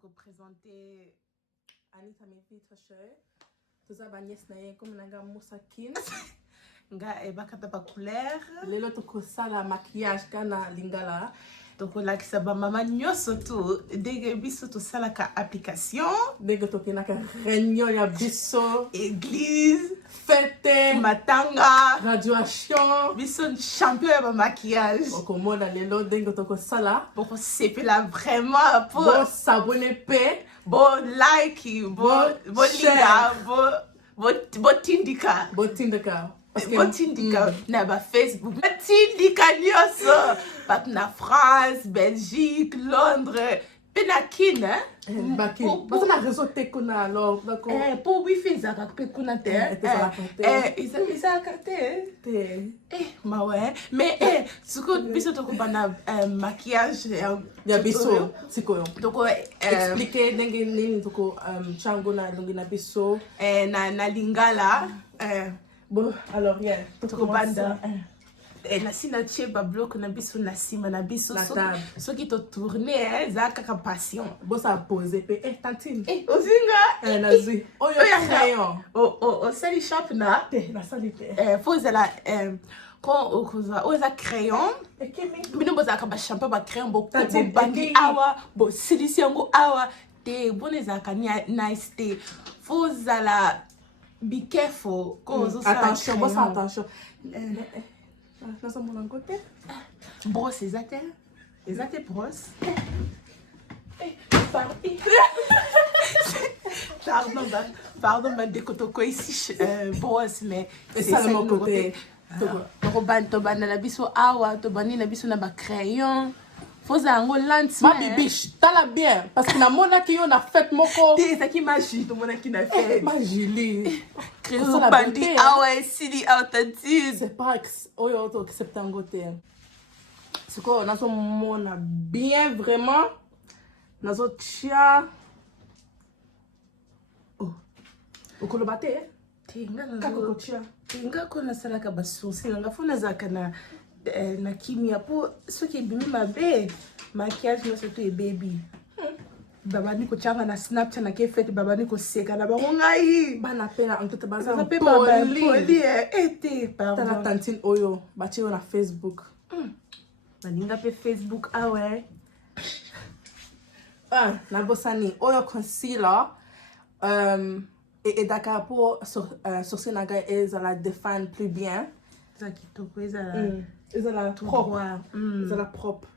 te présenter Anita Mepitra Show. Tout ça, nièce naye comme nanga Moussakin. Nga ebakata pa couleur. Lelo toko sala maquillage kana lingala. Toko lakisa ba mama nyoso tu dege biso to sala ka application. Dege toke naka réunion ya biso. Église. Fête. Matanga. Graduation. Biso champion ya ba maquillage. Oko mona lelo dege toko sala. Poko sepe la vraiment. Bon s'abonner pe. Bon like. Bon linga. Bon tindika. Bon tindika. Botindika na ba Facebook, botindika nyoso, bat na France, Belgique, Londres, penakin hein. Bakin. Parce na réseau te kuna alors d'accord. Pour wifi za ka pe kuna te. Isa ka te. Ma ouais. Mais suko biso to ko bana maquillage ya biso siko. Donc expliquer ndenge nini to ko chango na longi na biso na lingala bon, alors, yeah, tout banda. Et la signature bablo qu'on a biso na sima na biso la table. Ceux qui te tourné za kaka passion. Bon ça poser pe tantine. Ozinga. Nazi. Oh yo crayon. Oh sali shop na. Na sali te. Faut la quand o za crayon. Bino boza ka ba shampoo ba crayon bo bandi awa bo siliciango awa te boneza ka nice te. Faut la be careful. Attention, boss, attention. Nós somos lá no côté. Brosse, exato, brosse. Pardon, mais dès que tu as ici, brosse, mais c'est ça de mon côté. Tu as na biso awa, tu as na biso na ba crayon. Faut un lens. Ma bibiche, t'as la bien. Parce que la mona qui on a fait moko. T'es ça qui magie, tout mona qui n'a fait. Magie. Créo bandi, ah ouais, sili authentique. C'est pas oyo accepter en côté. C'est quoi, on a son mona bien vraiment. On a son chia. Oh. Au kolobate. Tinga na chia. Tinga kona sala ka basosi nga fona zakana. Na kimia pour ceux qui bimi mabe maquillage no surtout et baby baba niko changa na Snapchat na ke fete baba niko seka na bango ngai bana pena en tout baza poli ete pardon na tantine oyo bati na Facebook baninga pe Facebook ah ouais na bosani oyo concealer et d'accord pour sourcil naga ezala défendre plus bien ça qui to ezala propre. Ezala propre.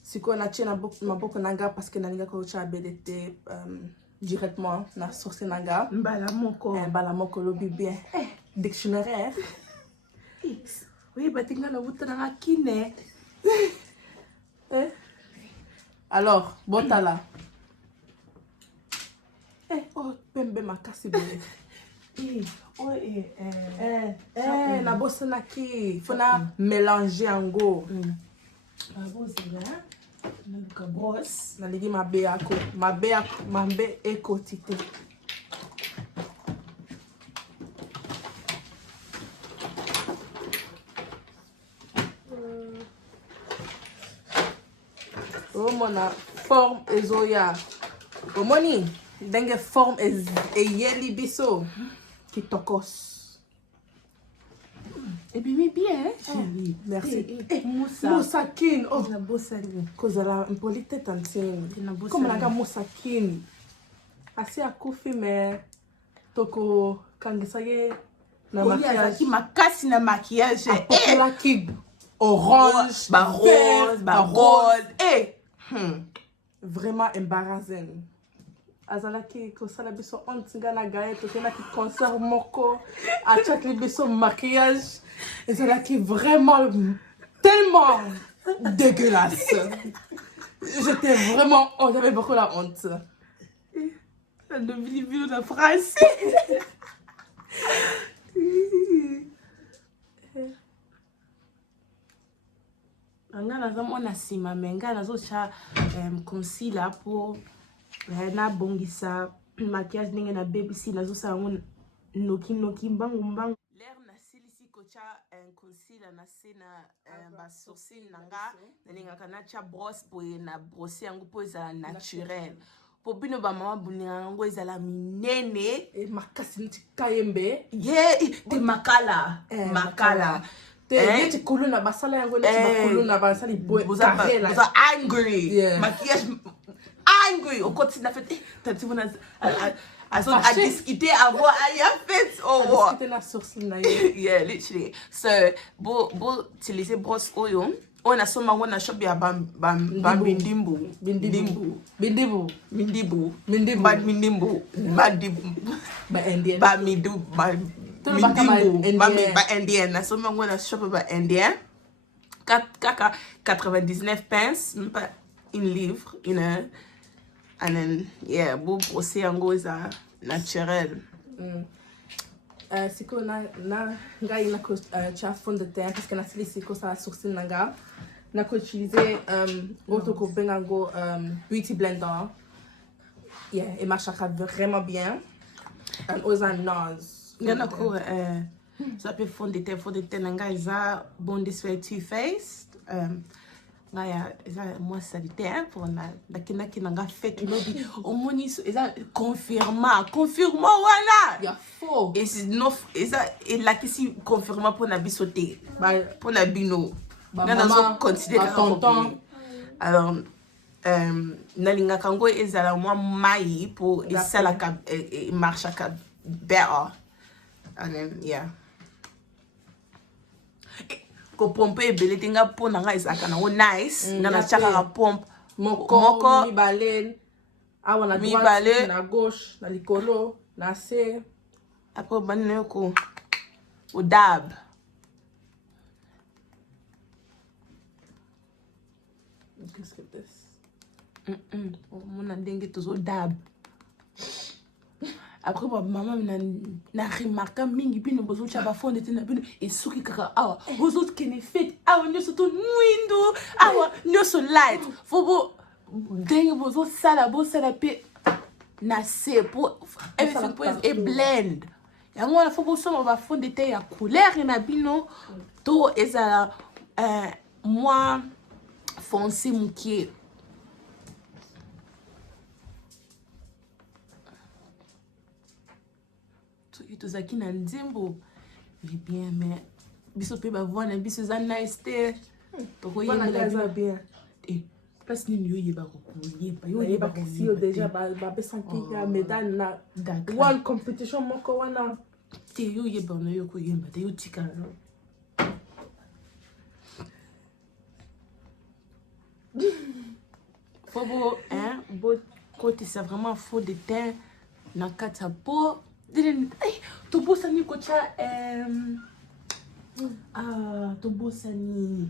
Si qu'on a tient ma beaucoup nanga parce que nanga ko cha BDT directement na source nanga. Bala moko lo bien. Dictionnaire. Oui, batinga na wuta na kine. Alors, botala. Oh, pembe makasi bele. Na bosse na ki fona mélanger en go. Na bosse na ka brosse na ligi mabe ako mabe eko tite. Oh mona forme ezoya. Oh moni denge forme yeli biso. Qui tokos. Et bien, bien, chérie. Merci. Moussakin. Oh, la bossani. Cause la impolite tantine. Comme la Moussakin. Assez à kofi, mais toko kangisaye na maquillage. Qui makasi na maquillage. La qui orange, rose. Vraiment embarrassant. Azalaki kosala biso ontinga na gaye tokena ki concert moko achaki biso maquillage ezalaki vraiment tellement dégueulasse. J'étais vraiment j'avais beaucoup la honte. La vidéo de France. Anga na zamo na sima menga na zo cha concealer pour na bongisa maquillage ndenge na baby si nazo sa noki mbangu l'air na silisi ko kocha un concealer na se na ba sourcil nanga nalingaka na tia brosse boye na brosse yango po ezala naturel po bino ba mama bolinga yango ezala minene makasi nti kayembe te makala neti kuluna basala yango neti bakuluna basali boye carré la angry maquillage angry au continue fait tati bona à discuter avoir a fait discuter na sourcil na yeah literally so bo utiliser brosse oyo on a soma wana shop ya mindimbu indien na soma wana shop ba indien 99 pence même pas une livre and then yeah bo brosser yango eza naturel siko na ngai na ko cha fond de teint parce que na sili siko sa sourcil nanga na ko utiliser auto ko bengango beauty blender et marche vraiment bien and oza nose ngana ko ça peut fond de teint nanga eza Bon Display Too Faced ngaya eza moi sanitaire pour na kinaki nanga fête lobi omoni eza confirma wana ya faux et c'est no eza et la kisi confirma pour na bisoté pour na bino na zo considérer tonton alors nalinga kango ezala moi mai pour esala ka marche ka better and then yeah ko pompe ebele tenga po nanga ezaka nango nice na chaka ka pompe moko mibale awa na droite na gauche na likolo na se après banne ko o dab qu'est-ce que c'est mon ndenge tozo dab après maman na remarqué mingi bino bozo chaba fonde tena bino esuki kaka awa bozo kene fait awa nyoso to mwindo awa nyoso light fobo denge bozo sala pe na se po everything po e blend yango wana fobo soma ba fonde te ya couleur na bino to ezala moi foncé mukie tozaki na nzembo bien mais biso pe bavona biso eza nice te tokoyembela bien place nini yoyeba kokoyeba yoyeba kasi yo déjà bapesanki ya médaille na one competition moko wana te yoyeba na yo koyemba te yotikala faut bo kotisa vraiment faux de teint na kati ya po tobosani kotia tobosani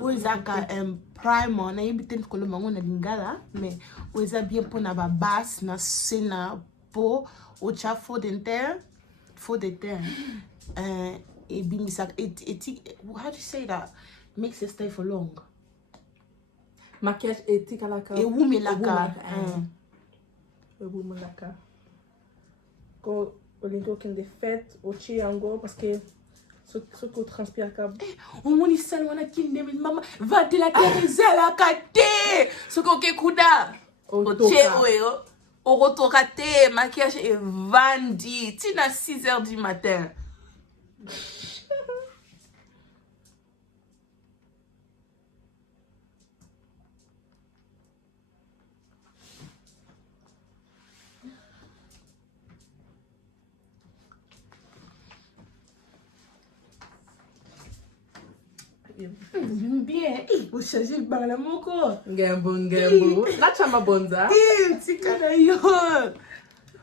oyo ezaka primer nayebi te koloba yango na lingala mais oyo eza bien mpona babase na se na po otia faux de teint ebimisaka how do you say that makes it stay for long maquillage etikalaka ewumelaka ko olingi okende fête otie yango parce que soki otranspiraka omoni sale wana kindemi mama vatelaka ezelaka te soki okekuda otie oyo okotoka te maquillage evandi ntina 6h du matin bien ochange libala moko ngembo nacha mabonza tika na yo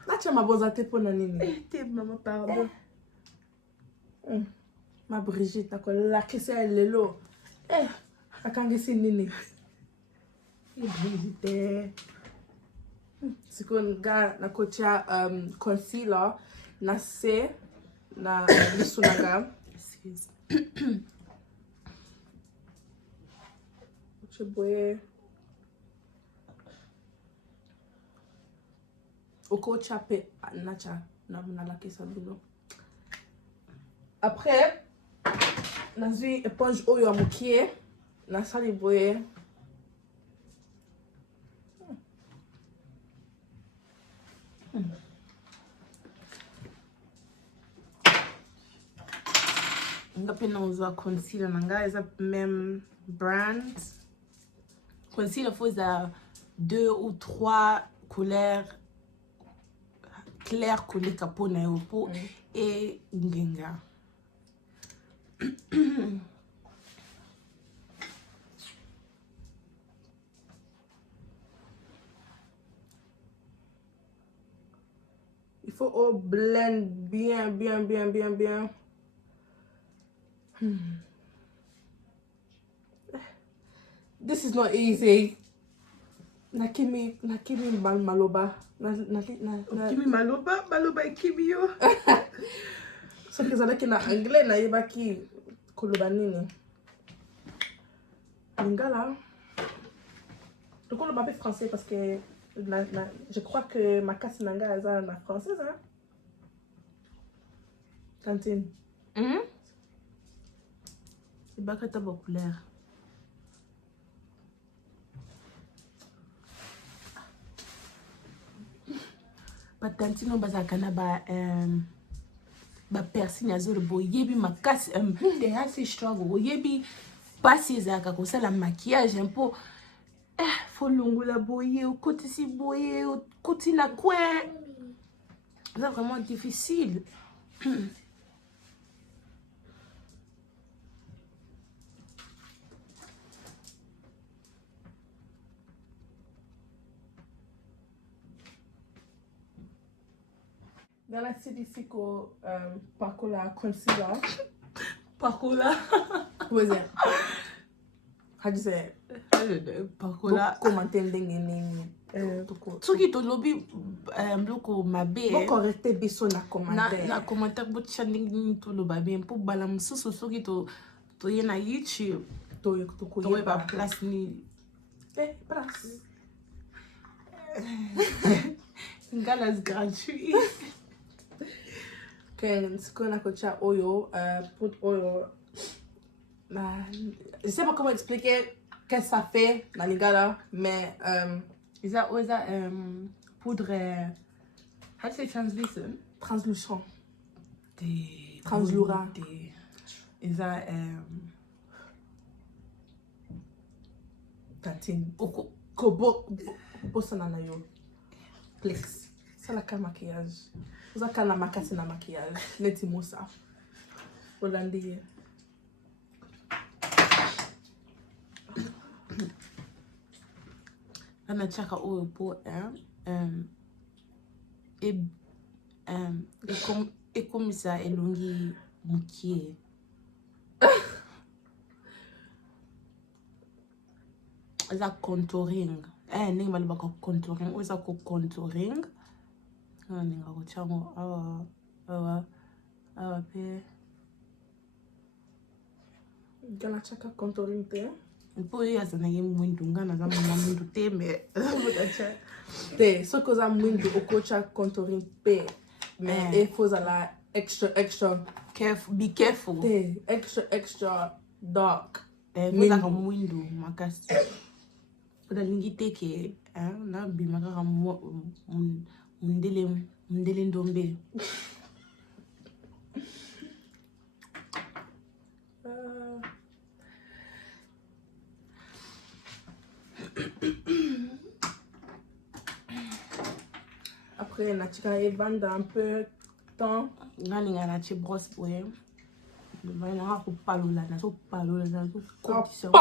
nacha mabonza te mpona nini te mama pardon ma Brigitte nakolakisa ya lelo akangisi nini Brigitte siko nga nakotia concealer na se na lisu nanga boye okocha pe nacha na lakisa bino après nazwi éponge oyo ya mokie nasali boye nga pe nazwa concealer na nga eza même brand concealer faut eza 2 ou 3 couleurs claires koleka po na yo po e ngenga il faut au blend bien. This is not easy. Nakimi maloba. Kimi maloba ikimi yo. So que ça na anglais na yebaki koloba nini. Lingala. Je koloba pas français parce que je crois que ma casse nanga est la française hein. Cantine. C'est pas que t'as beaucoup couleur. Patantino bazakana ba persine azolo boyebi makasi they have to struggle yebi pasi ezaka kosala maquillage un peu faut longola boye okotisi boye okoti na coin c'est vraiment difficile. Dans la série ici que Pacola concealer. Pacola. Pois é. How do you say it? Pacola. Commenter ndenge soki tolobi bloko mabe bo correcter biso na commentaire. Na commentaire bo ndenge nini toloba bien po bala mosusu soki toye na YouTube toyeba place ni place. Ngalas gratuit. Ce qu'on a coaché oyo, pour oyo. Je sais pas comment expliquer qu'est-ce que ça fait, la lingala, mais ils ont poudre. How do you say translucent? Translucent. Translurant. Ils ont Tantine. Kobo. Bosanana yo. Plex. C'est la carte maquillage. Vous avez la maquillage na maquillage. Neti mosa. Hollandais. Ana chaka oyo po ekomisa elongi mokie. Eza contouring. Ndenge balobaka contouring. Oyo eza ko contouring. Ninga kochango awa pe. Gana chaka contouring te. Po oyo azanaki mwindu nga naza mwana mwindu te me. Te, so que za mwindu okocha contouring pe. Mais il faut la extra careful, be careful. Te, extra dark. Mwindu ka mwindu makasi. Oda lingi teke na bimaka ka mundele ndombe. Après, on a tiré vendre un peu temps. On a tiré brosse pour elle. On a palola, on a palola, on a cotisation.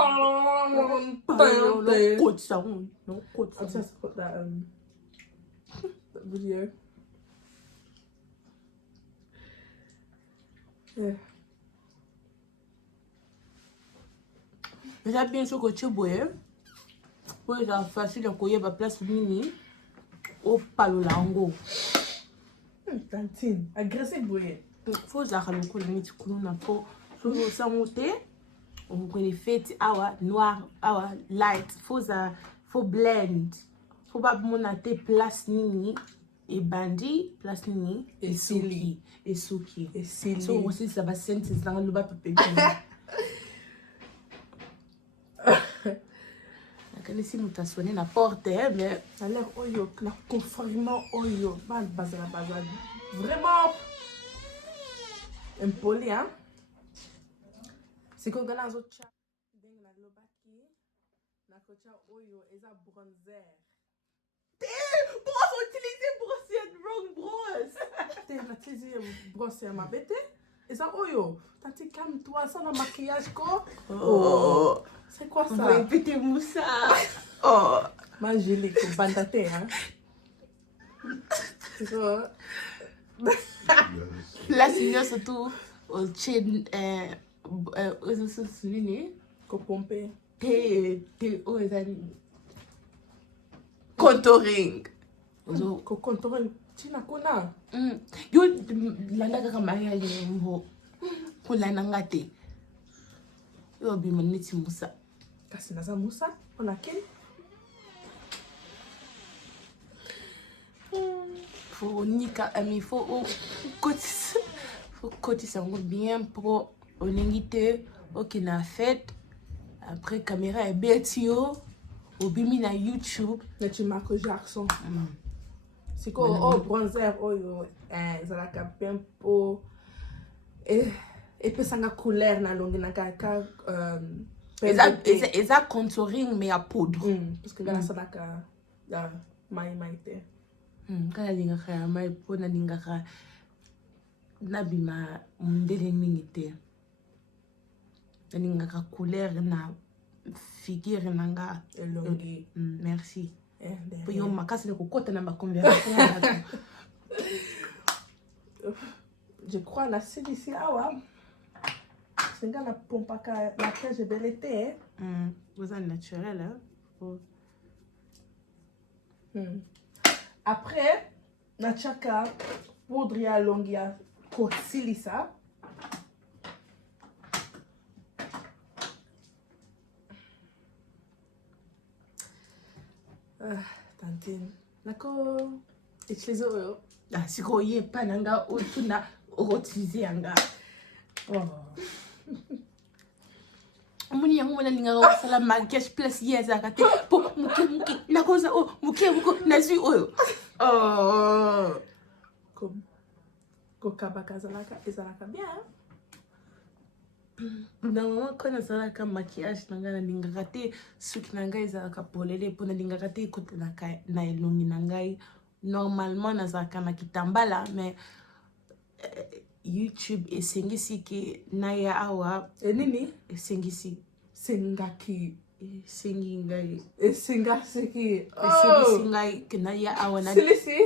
Cotisation, non cotisation. Just put that video. Yeah. Mais ça bien sûr que tu bois. Pour être facile, on y a place mini. Au palola ngo. Tantine, agressé boye. Faut zaka loko na miti kuluna po. So sangote. On connaît fait awa noir, awa light. Faut blend. Faut pas monter place nini et bandi, place nini et souki. Et souki. Et sili. So aussi ça va sentir dans le bas pépé. nakanisi moto asone na porte mais na l'air oyo na confinement oyo bazala vraiment impoli hein sikoyo ngana azotia ndenge nalobaki nakotia oyo eza bronzer brosse utiliser brosse ya wrong brosse te natilizi brosse ya mabe te eza oyo tati calme toi ça na maquillage ko oh c'est quoi ça répétez moussa oh Angélique banda te hein so place nyonso tu otie ozosusu nini kopompe te oyo eza nini contouring kocontour ntina kuna yo landa kaka mariage mbo kolanda nga te yo obima neti musa kasi naza musa mpona kini faut nika ami faut kotisa yango bien mpo olingi te okende na fête après caméra ebeti yo obimi na YouTube neti Marco Jackson sikoyo bronzer oyo ezalaka mpe mpo epesanga couleur na longi na kaka eza contouring mais ya poudre parce que nga nasalaka ya mai te kala lingaka ya mai mpo nalingaka nabima mondele mingi te nalingaka couleur na figure na nga elongi merci po yo makasi na kokota na baconversation ya bato je crois nasilisi awa singa napompaka maquillage ebele te oza naturel après natiaka poudre ya longi ya kosilisa tantine nako utilize oyo sikoyo ye epa na nga otuna okoutilize yanga omoni yango mona alingaka kosala maquillage place ye ezalaka te mpo moke nakoza oyo moke nazwi oyo kokabaka ezalaka bien na mama ko nazalaka maquillage na ngai nalingaka te suki na ngai ezalaka polele mpo nalingaka te ekotelaka na elongi na ngai normalement nazalaka na kitambala mais YouTube esengisi ke naya awa nini esengisi esengi ngai esengaki esengisi ngai ke naya awa na silisi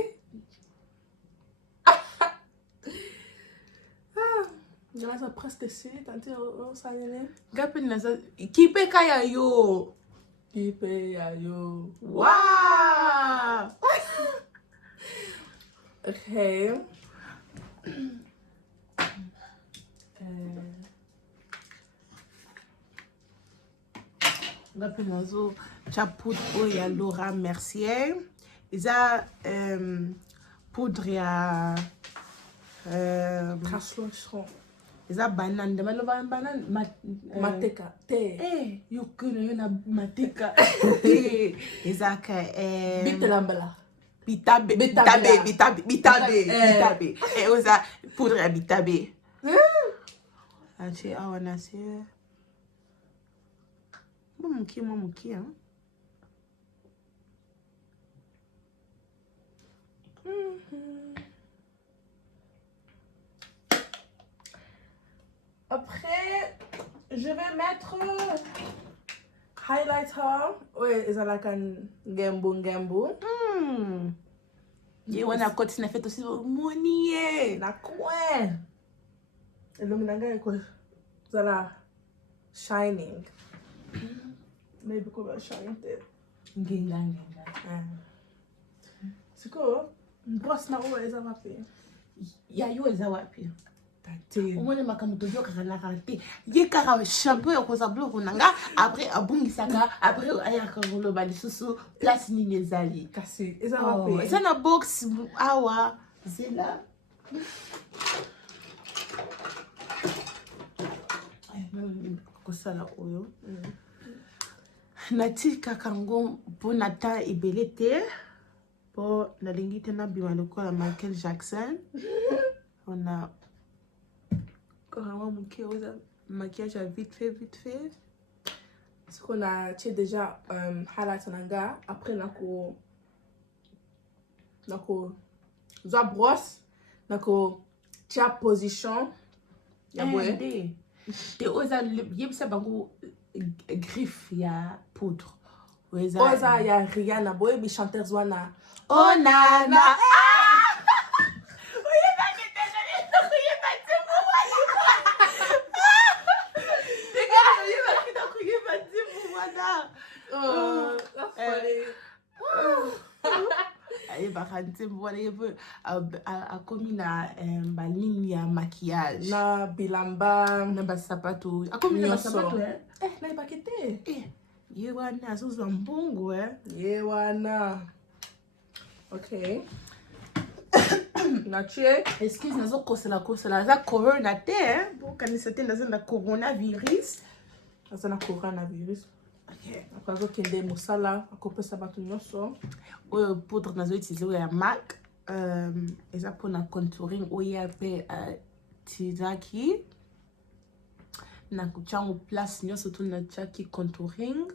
naza presque si tanti osalele gape naza kipe kaya yo kipe ya yo wow okay gape nazo tya poudre oyo ya Laura Mercier eza poudre ya translotion eza banane de baloba banane mateka te yo kono yo na mateka te ezaka bitelambala bitabe oza poudre ya bitabe atie awa na se mwa mokie après je vais mettre highlighter oyo ezalaka ngembu ye wana koti na fete osi omoni ye na coin elongi na ngai ekozala shining maybe koba shine te ngenga sikoyo brosse na oyo eza wapi ya yo eza wapi tate omoni makambo toyokaka na kaka te ye kaka champion ya koza biloko na nga après abungisaka après ayaka koloba lisusu place nini ezali kasi eza wapi eza na box awa zela kosala oyo natikaka yango mpona temps ebele te mpo nalingi te nabima lokola Michael Jackson ona korama moke oza maquillage ya vite fait ce qu'on a tu déjà highlight nanga après nako za brosse nako tia position ya boye te oza yebisa bango griffe ya poudre oza ya Rihanna boye bi chanteuse wana oh nana akomi na baligne ya maquillage na bilamba na basapato akomi na basapato na ibakete ye wana azozwa mbongo ye wana okay natie excuse nazokosela aza corona te bokanisa te naza na coronavirus aza na coronavirus après azokende mosala akopesa bato nyonso oyo poudre nazoutilize oyo ya MAC eza mpona contouring oyo mpe tizaki na kutiango place nyonso to natiaki contouring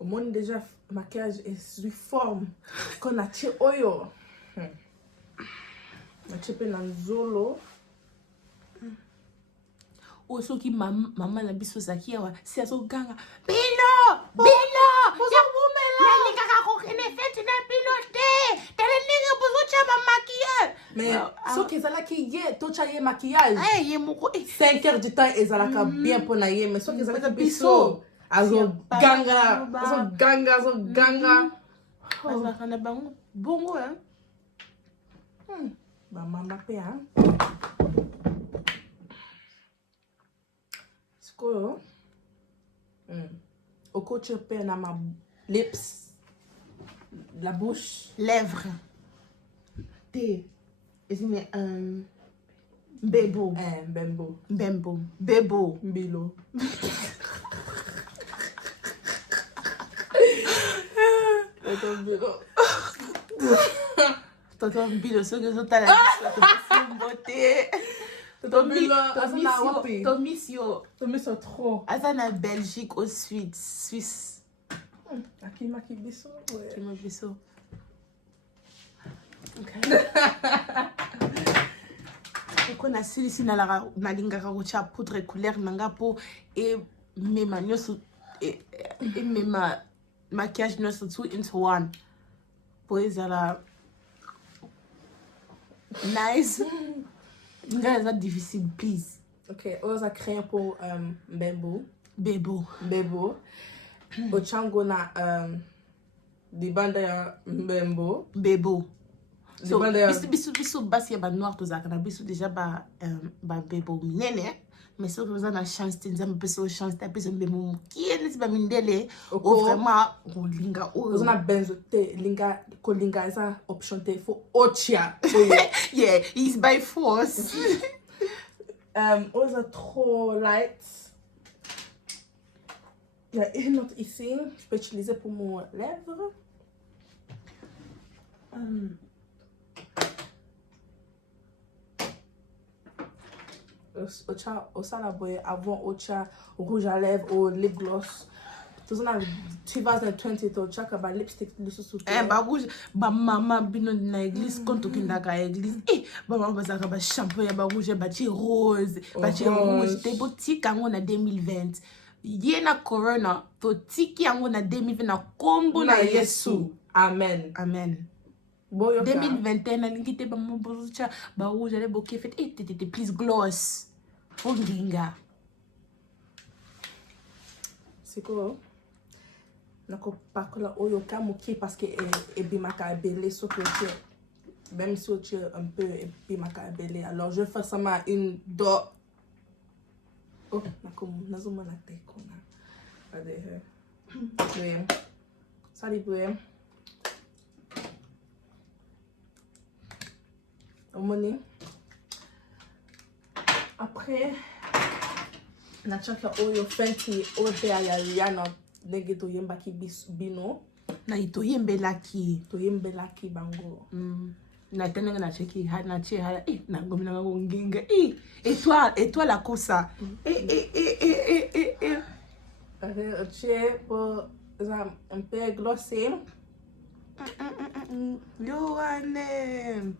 omoni déjà maquillage ezwi forme ko natie oyo natie mpe na nzolo oyo soki mama na biso azalaki awa si azoganga bino nalingaka kokende feti na bino te tala ndenge bozotya bamaquillage mais soki ezalaki ye totya ye maquillage ye moko 5 heures du temps ezalaka bien mpona ye mais soki ezalaki biso azoganga azalaka na bango bongo bamama mpe sikoyo okotie mpe na ma lips la bouche lèvre te ezine mbebo mbilo Toto mbilo soki ozotala biso te tomisio trop aza na Belgique au Suisse akimaki biso oko nasilisi nalingaka kotya poudre couleur nanga mpo emema nyonso emema maquillage nyonso 2 into 1 mpo ezala nice nga eza difficile please ok oyo aza crayon mpo bebo ochango na libanda ya bebo so biso basi ya banoir tozalaka na biso deja babebo minene mais soki oza na chance te nzambe apesa o chance te apesa mbemo mokie neti bamindele vraiment kolinga oyo oza na benzo te kolinga eza option te fo otia yeah is by force oyo eza trop light. Il y a une autre ici. Je peux utiliser pour mon lèvre. Avant, ocha rouge à lèvres ou lip gloss. Tu vas dans 20, tu as lipstick. Rouge, maman, bino na église, quand tu es à l'église, maman, ba shampoo, ba rouge, ba rose, rouge. T'es boutique en 2020. Yena corona to tiki yango na 2020 na kombo na Yesu. Amen. 2021 na lingite ba mobozucha ba rouge ale boke fait please gloss. Onginga. C'est quoi? Nako pakola oyo kamuki parce que ebimaka belé sauf que même si tu es un peu ebimaka belé alors je fais ça ma une do. Oh, nazoma na tekona. Ade. Bem. Salut bem. Après, nachaka oyo fenti ope ya Rihanna ndenge toyembaki bino. Na itoyembelaki. Toyembelaki bango. Na tenenge na cheki na che hala na ngomina ngo nginga et toi la kosa che pour un peu glossé. Yoane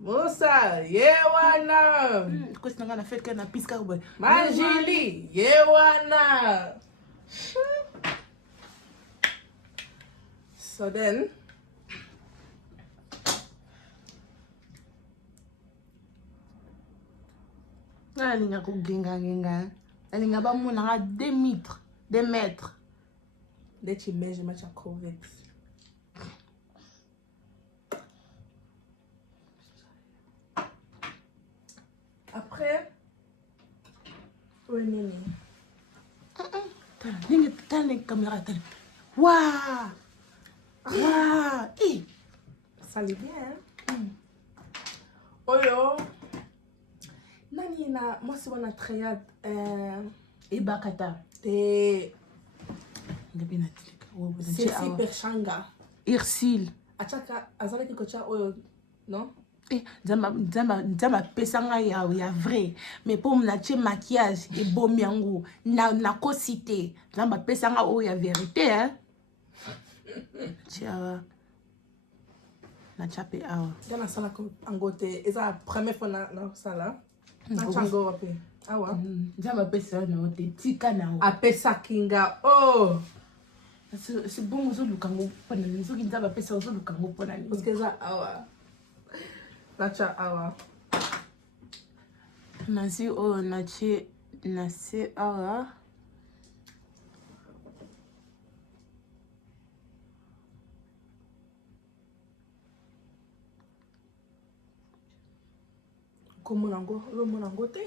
Musa yewana kosi nanga na fete na piska boy Majili yewana. So then alinga kugenga alinga bamona nga 2 mètres let you measure much of COVID. Après oui nini tane caméra tane waouh ça l'est bien. Oyo nani na moi c'est mon triade Ibakata te ngabina tilika c'est super changa Irsil achaka azalaki kocha oyo non nzamba pesanga ya vrai mais pour na tie maquillage et bomi yango na kosite nzamba pesanga oyo ya vérité hein tia na chape awa gana sala ko angote eza première fois na sala na chango wapi awa nzamba pesa na ote tika na o apesa kinga oh c'est bon zo lukango pona nizo kinzamba pesa zo lukango pona ni parce que eza awa nacha awa nasi oyo natie na se awa komonango lomonango te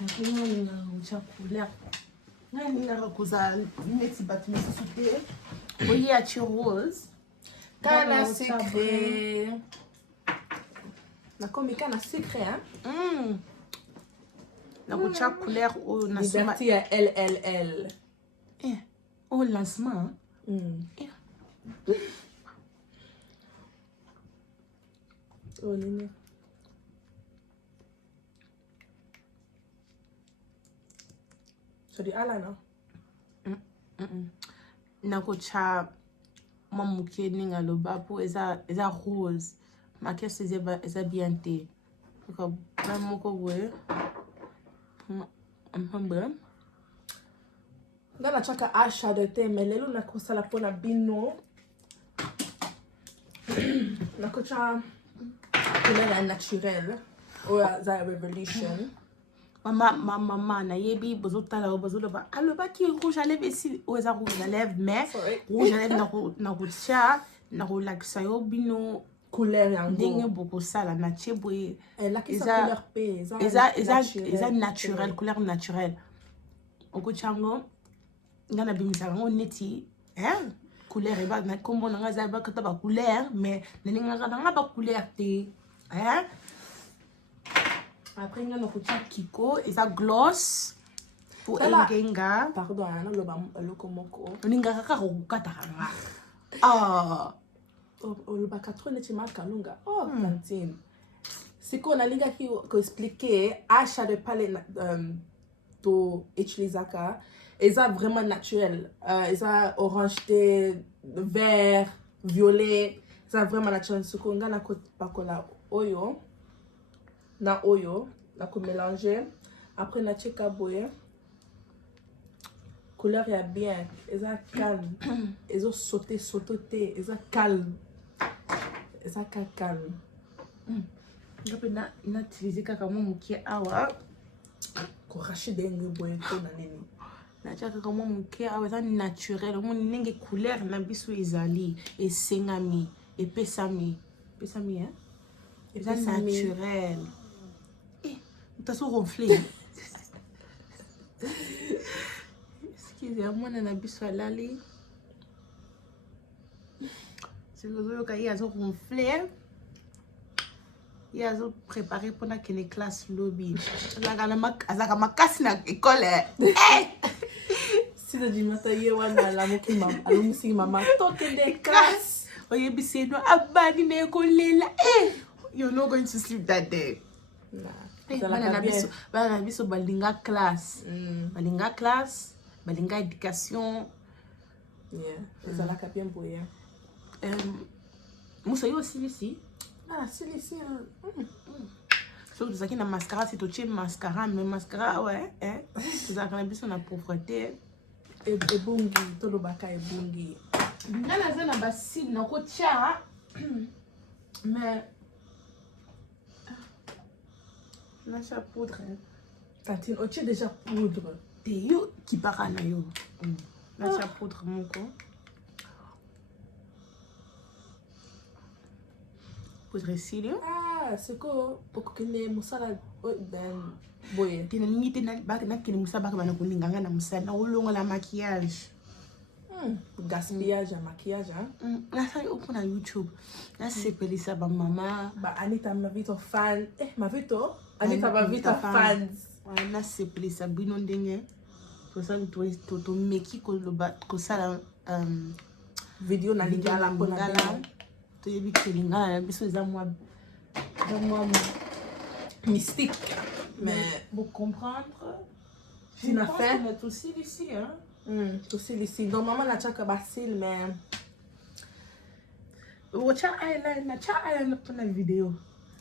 akolinga ucha couleur nalingaka kozala neti bato misusu te oye atie rose kana secret nakomi kana secret hein nakotia couleur oyo na liberté ya LLL au lancement oh nini so di ala no nakotia mwa moke ndenge aloba po eza rose makese eza bien te na moko boye mpambe nga nachaka eyeshadow te mais lelo nakosala mpona bino nakotia couleur ya naturel oyo aza revolution mama nayebi bozotala oyo bozoloba alobaki rouge à lèvres esi oyo eza rouge à lèvres mais rouge à lèvres nakotia nakolakisa yo bino couleur yango ndenge bokosala na tie boye eza naturel couleur naturelle okotia yango nga nabimisaka yango neti couleur eba nkombo nanga eza bakata bacouleur mais nalingaka nanga bacouleur te après nga nakotia kiko eza gloss po engenga pardon naloba eloko moko olingaka kaka kokataka nga olobaka tro neti makalunga kantine sikoyo nalingaki koexplike eyeshadow pale to utilizaka eza vraiment naturel eza orange te vert violet eza vraiment naturel sikoyo nga nakopakola oyo na oyo nakomélanger après nacheka boye couleur ya bien eza calme ezo sauter te eza calme eza ka calme ngape nautilize kaka mwa moke awa korache ndenge boye to na nini natia kaka mwa moke awa eza naturel omoni ndenge couleur na biso ezali esengami epesami eza naturel taso ronfler excuse ya mwana na biso alali sikozoyoka ye azo ronfler ye azoprépare mpona kende classe lobi azalaka makasi na ekole 6h du matin ye wana alongisi mama tokende classe oyebisi eno abandi na ekolela you're not going to sleep that day. bana na biso balinga classe balinga éducation ezalaka bien boye. musa yo osilisi silisi so tozalaki na mascara si totie mascara mais mascara ouais tozalaka na biso na pauvreté ebongi tolobaka ebongi nga naza na basile nakotia mais nacha poudre Tantine otie déjà poudre te yo kipaka na yo nacha poudre moko poudre esili c'est ko okokende mosala boye te nalingi te nakende mosala baka bana koninganga na mosala naolongola maquillage gaspillage ya maquillage nasali opo na youtube nasepelisa bamama Anita Mavito fan Mavito Anita Mavito fans nasepelisa bino ndenge tosali tomeki kosala video na lingala mpona toyebi ke lingala na biso eza mwa mystique mais pour comprendre tu n'as fait on est aussi ici aussi ici donc maman na chaka basil mais wacha eyeliner pour la vidéo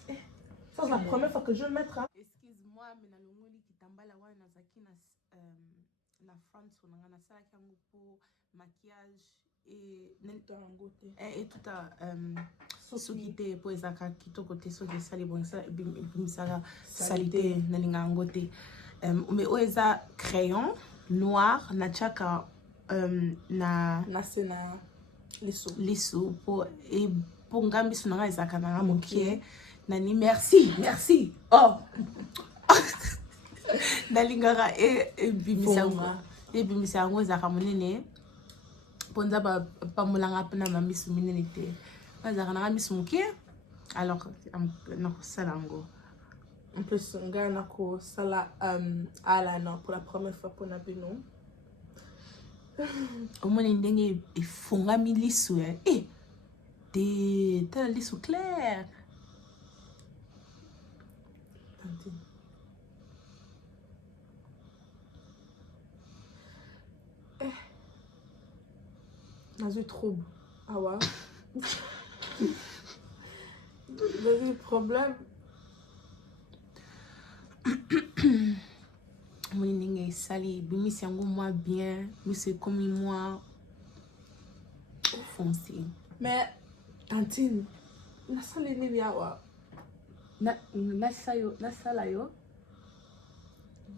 c'est la première fois que je vais le mettre excuse-moi mais na longoli kitambala wana nazaki na France on a ça qui pour maquillage et tout à soki te po ezaka kitoko te soki esali bongisa ebimisaka salite na lingango te mais oyo eza crayon noir natiaka na sena lisu po nga miso nanga ezalaka nanga mokie nani merci nalingaka ebimisa yango ezalaka monene ponza pamolanga mpona mamisu minene te bazalaka nanga misu mokie alors nakosala yango en plus nga nakosala eyeliner pour la première fois mpona bino omoni ndenge efungami lisu ya te tala lisu claire nazwi trouble awa nazwi problème omoni ndenge esali ebimisi yango mwa bien miso ekomi mwa foncé mais Tantine nasali nini awa nasala yo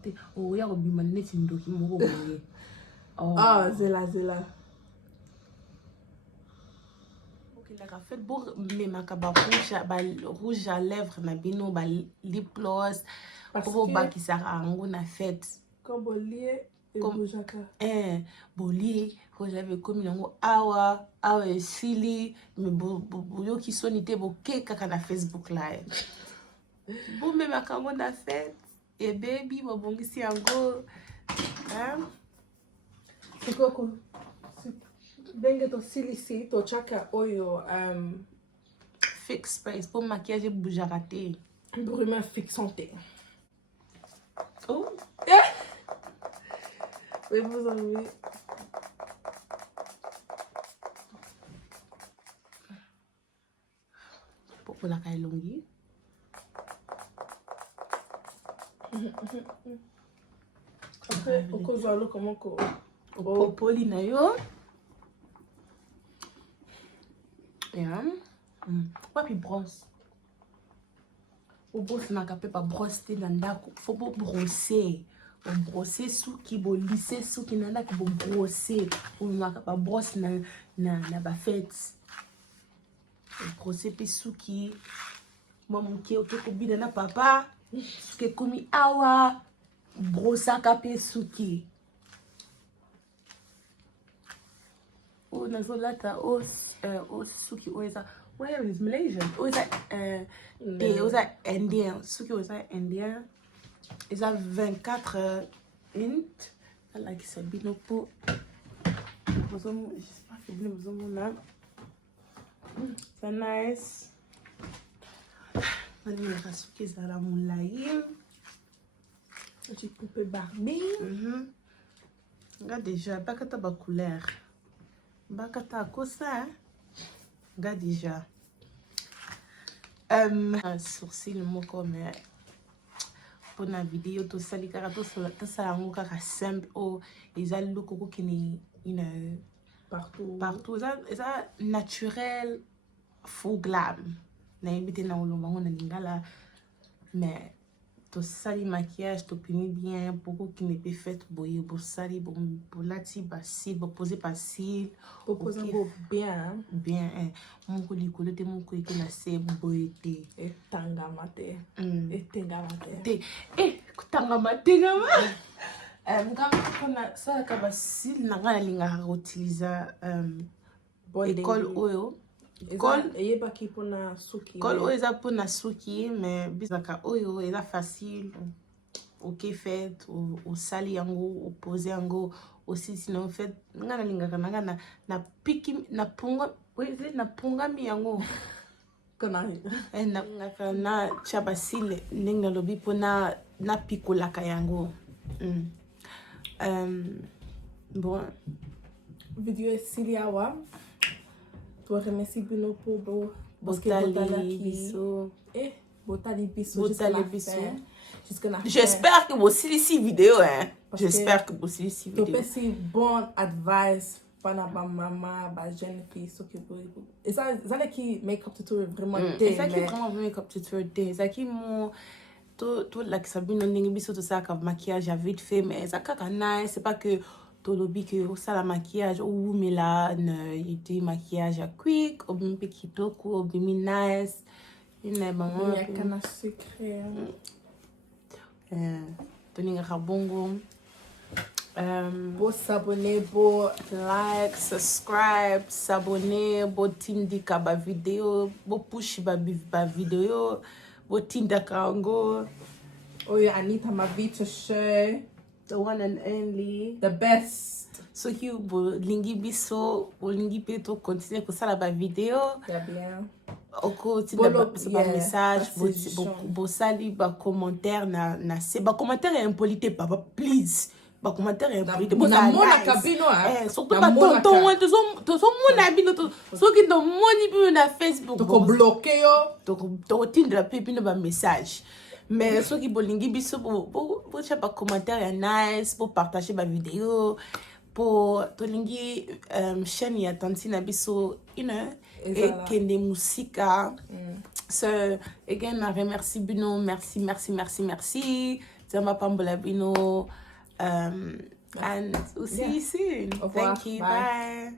te oya kobima neti ndoki moko boye zela okelaka fait bo memaka rouge à lèvres na bino lip gloss po bakisaka yango na fête comme bolie ebojaka bolie rouge à lèvres ekomi nango awa esili me boyoki soni te bokekaka na Facebook live bomemaka yango na fête ebebi bobongisi yango sikoko ndenge tosilisi tochaka oyo fix price po maquillage ebujaka te bruma fixante oui vous en avez pokolaka elongi après okozwa eloko moko opopoli na yo wapi brosse obosinaka mpe babrosse te na ndako fo bobrose suki bolise suki na ndako bobrose omemaka babrosse na bafete obrose mpe suki mwa moke oke kobina na papa suki ekomi awa brosaka mpe suki oyo nazolata suki oyo eza Where is Malaysian? Indien. Ce qui est indien. Ils ont 24 int. Là qui c'est binopo. J'espère que vous avez c'est nice. On va rasuki za la moulaï. Tu coupes Barbie. Regarde déjà, pas que tu as couleur. Pas que tu as quoi ça. Regarde déjà. Sourcil mo comme pour la vidéo tout ça les caractères tout ça mo kaka simple oh ils a le coco qui ni une partout ça naturel full glam na invité na ulombango na lingala mais tout ça le maquillage tout pini bien beaucoup qui n'est pas fait boyer pour ça les bon pour la ti facile pour poser facile pour poser bien bien mon coli coli te mon coli que la c'est boyete et tangamate tangamate quand ça ka facile na ngala linga utiliser école oyo École et pas qui pour na suki. École oyo eza pour na suki mais bizaka oyo eza facile. OK fait au sali yango au poser yango aussi sinon fait ngana lingaka ngana na piki na punga oui na punga mi yango kana na ngaka na chabasile ninga lobi pona na pikola ka yango. Bon vidéo Siliawa. Toi remercie Bino pour botali biso et botali biso jusqu'à la fin. J'espère que vous suivez cette vidéo j'espère que vous suivez cette vidéo. Tu peux bon advice pour ma maman ba jeune fille ce que et ça qui make up tutorial vraiment ça qui vraiment make up tutorial ça qui mon tout la qui sabino ndingi biso tout ça comme maquillage à vite fait mais ça kaka nice c'est pas que tolobi que ça la maquillage ou mais là il était maquillage à quick ou bien petit toko ou bien nice il est bon il y a canne secret toninga kabongo pour s'abonner pour like subscribe s'abonner pour tindika ba vidéo pour push ba vidéo pour tindaka ngo oh yeah Anita Mavita show the one and only, the best. So qui lingi biso, lingi peto continuer que ça la ba vidéo. Bien. Oko ti da ba message, bo sali ba commentaire na c'est ba commentaire impolite papa please. Ba commentaire impolite bo na mona kabino surtout ba tonton to so mona bino to so ki to moni bi na Facebook. To ko bloquer yo. To tindra pe bino ba message. Mais ceux qui bolingi biso pour faire pas commentaire nice pour partager ma vidéo pour tolingi chaîne ya tantina biso et kende musika so again I remercie Bino merci Zama Pambola Bino and we'll see you soon. Thank you. Bye.